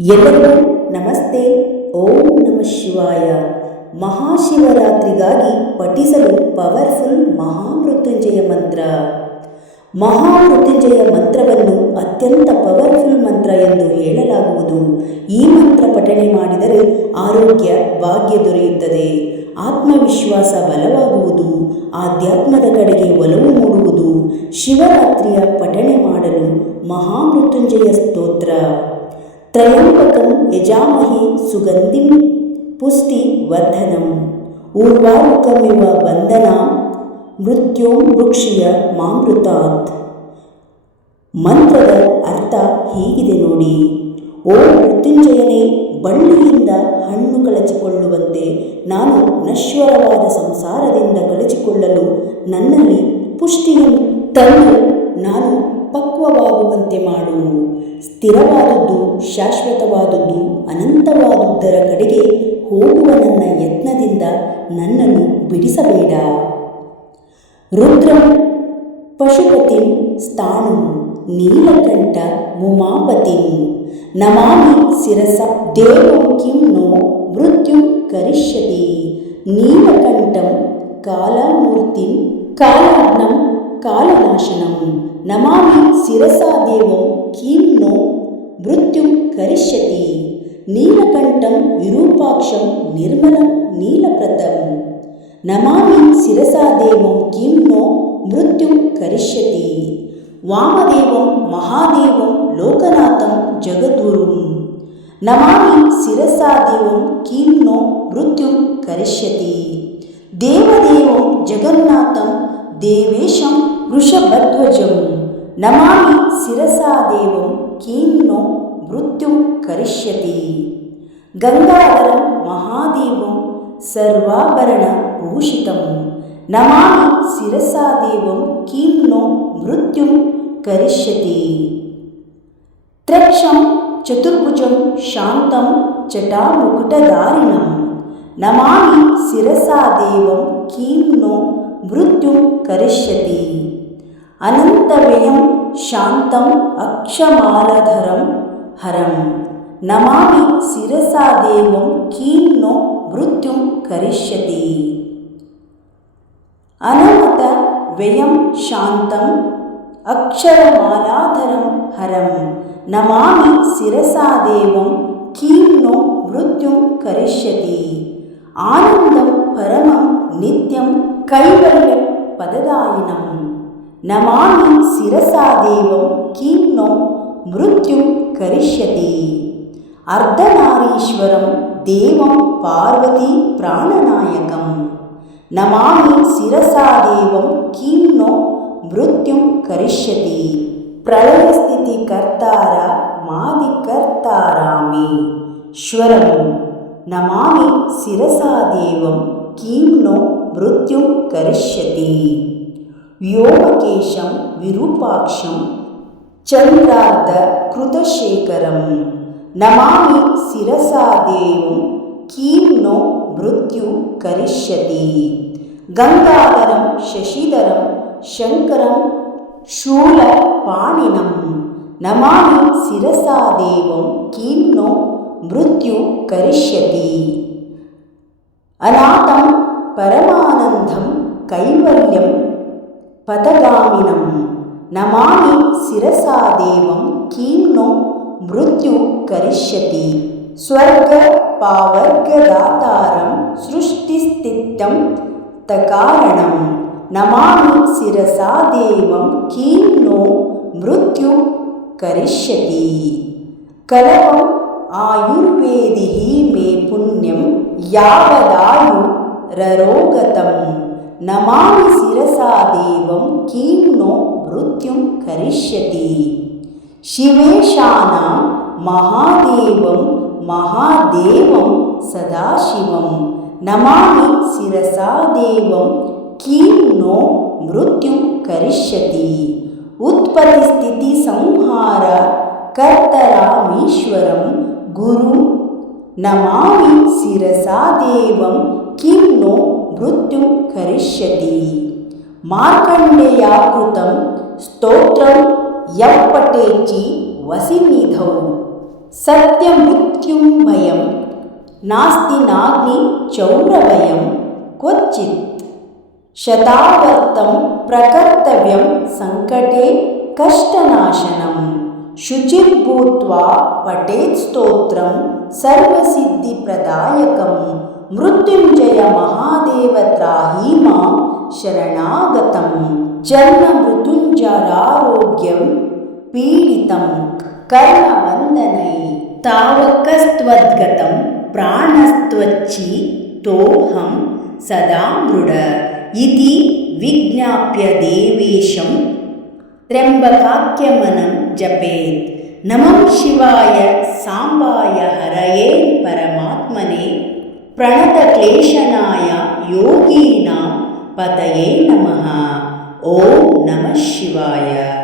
ಎಲ್ಲರಿಗೂ ನಮಸ್ತೆ. ಓಂ ನಮ ಶಿವಾಯ. ಮಹಾಶಿವರಾತ್ರಿಗಾಗಿ ಪಠಿಸಲು ಪವರ್ಫುಲ್ ಮಹಾಮೃತ್ಯುಂಜಯ ಮಂತ್ರ. ಮಹಾಮೃತ್ಯುಂಜಯ ಮಂತ್ರವನ್ನು ಅತ್ಯಂತ ಪವರ್ಫುಲ್ ಮಂತ್ರ ಎಂದು ಹೇಳಲಾಗುವುದು. ಈ ಮಂತ್ರ ಪಠಣೆ ಮಾಡಿದರೆ ಆರೋಗ್ಯ ಭಾಗ್ಯ ದೊರೆಯುತ್ತದೆ. ಆತ್ಮವಿಶ್ವಾಸ ಬಲವಾಗುವುದು. ಆಧ್ಯಾತ್ಮದ ಕಡೆಗೆ ಒಲವು ಮೂಡುವುದು. ಶಿವರಾತ್ರಿಯ ಪಠಣೆ ಮಾಡಲು ಮಹಾಮೃತ್ಯುಂಜಯ ಸ್ತೋತ್ರ. ತ್ರಯಂಬಕಂ ಯಜಾಮಹಿ ಸುಗಂಧಿಂ ಪುಷ್ಟಿ ವರ್ಧನಂ ಊರ್ವಾರುಕಮಿವ ವಂದನ ಮೃತ್ಯೋ ವೃಕ್ಷಿಯ ಮಾಮೃತಾತ್ ಮಂತ್ರದ ಅರ್ಥ ಹೀಗಿದೆ ನೋಡಿ। ಓ ಮೃತ್ಯುಂಜಯನೇ, ಬಳ್ಳಿಯಿಂದ ಹಣ್ಣು ಕಳಚಿಕೊಳ್ಳುವಂತೆ ನಾನು ನಶ್ವರವಾದ ಸಂಸಾರದಿಂದ ಕಳಚಿಕೊಳ್ಳಲು ನನ್ನಲ್ಲಿ ಪುಷ್ಟಿಯನ್ನು ತಂದು ನಾನು ಪಕ್ವವಾಗುವಂತೆ ಮಾಡು. ಸ್ಥಿರವಾದದ್ದು, ಶಾಶ್ವತವಾದದ್ದು ಅನಂತವಾದುದರ ಕಡೆಗೆ ಹೋಗುವ ನನ್ನ ಯತ್ನದಿಂದ ನನ್ನನ್ನು ಬಿಡಿಸಬೇಡ. ರುದ್ರಂ ಪಶುಪತಿಂ ಸ್ಥಾನಂ, ನೀಲಕಂಠ ಮುಮಾಪತಿಂ ನಮಾಮಿ ಶಿರಸ, ದೇವಂ ಕಿಂ ನೋ, ಮೃತ್ಯು ಕರಿಷ್ಯತಿ. ನೀಲಕಂಠಂ ಕಾಲಮೂರ್ತಿಂ, ಕಾಲಾಗ್ನಂ ಕಾಲನಾಶನಂ. నమామి శిరసా దేవం కీం నో మృత్యుం కరిష్యతి. నీలకంఠం విరూపాక్షం నిర్మలం నీలప్రతం నమామి శిరసా దేవం కీం నో మృత్యుం కరిష్యతి. వామదేవం మహాదేవం లోకనాథం జగద్గురుం. నమామి శిరసా దేవం కీం నో మృత్యుం కరిష్యతి. దేవదేవం జగన్నాథం దేవేశం ऋषभध्वजं नमामि शिरसा देवं किं नो मृत्युं करिष्यति गङ्गाधरं महादेवं सर्वाभरणभूषितं नमामि शिरसा देवं किं नो मृत्युं करिष्यति त्रक्षं चतुर्भुजं शान्तं जटामुकुटधारिणं नमामि शिरसा देवं किं नो मृत्युं करिष्यति अनन्तमयं शान्तम् अक्षमालधरं हरं नमामि शिरसा देवं कीर्णो मृत्युं करिष्यति। अनमत व्ययं शान्तम् अक्षरमालाधरं हरं नमामि शिरसा देवं नो நமாமி சிரசா தேவம் கீர்ணம் மிருத்யும் கரிஷ்யதே. அர்த்தநாரீஸ்வரம் தேவம் பார்வதி பிராணநாயகம். நமாமி சிரசா தேவம் கீர்ணோ மிருத்யும் கரிஷ்யதி. பிரளயஸ்திதி கர்த்தார மாதி கர்த்தாராமே. ஸ்வரமும் நமாமி சிரசா தேவம் கீம்னோ மிருத்யும் கரிஷ்யதி. व्योमकेशं विरूपाक्षं चन्द्रार्धकृतशेखरं नमामि शिरसा देवं किं नो मृत्यु करिष्यति। गङ्गाधरं शशिधरं शङ्करं शूलपाणिनं नमामि शिरसा देवं किं नो मृत्यु करिष्यति। अनाथं परमानन्दं कैवल्यं पदगामिनं नमामि शिरसा देवं किं नो मृत्यु करिष्यति। स्वर्गपावर्गदातारं सृष्टिस्थितं तकारणं। नमामि शिरसा देवं किं नो मृत्यु करिष्यति। कलवम् आयुर्वेदिः मे पुण्यं यावदायुररोगतम्। नमामि शिरसा देवं किं नो मृत्युं करिष्यति। शिवेशानां महादेवं महादेवं सदाशिवं। नमामि शिरसा देवं किं नो मृत्युं करिष्यति। उत्पत्तिस्थितिसंहार कर्तरामीश्वरं गुरुं। नमामि शिरसा देवं मृत्युं करिष्यति। मार्कण्डेयाकृतं स्तोत्रं यः भयं नास्ति नाग्निचौरभयं क्वचित्। शतावर्तं प्रकर्तव्यं सङ्कटे कष्टनाशनं। शुचिर्भूत्वा पटेत्स्तोत्रं सर्वसिद्धिप्रदायकम्। सर्वसिद्धिप्रदायकं मृत्युञ्जयमहादेव त्राहि मां शरणागतं जन्ममृत्युञ्जरारोग्यं पीडितं कर्णवन्दनै तावकस्त्वद्गतं प्राणस्त्वच्चितोऽहं सदा मृड इति विज्ञाप्य देवेशं त्र्यम्बकाख्यमनं जपेत् नमः शिवाय साम्बाय प्रणतक्लेशनाय योगीनां पतये नमः। ॐ नमः शिवाय।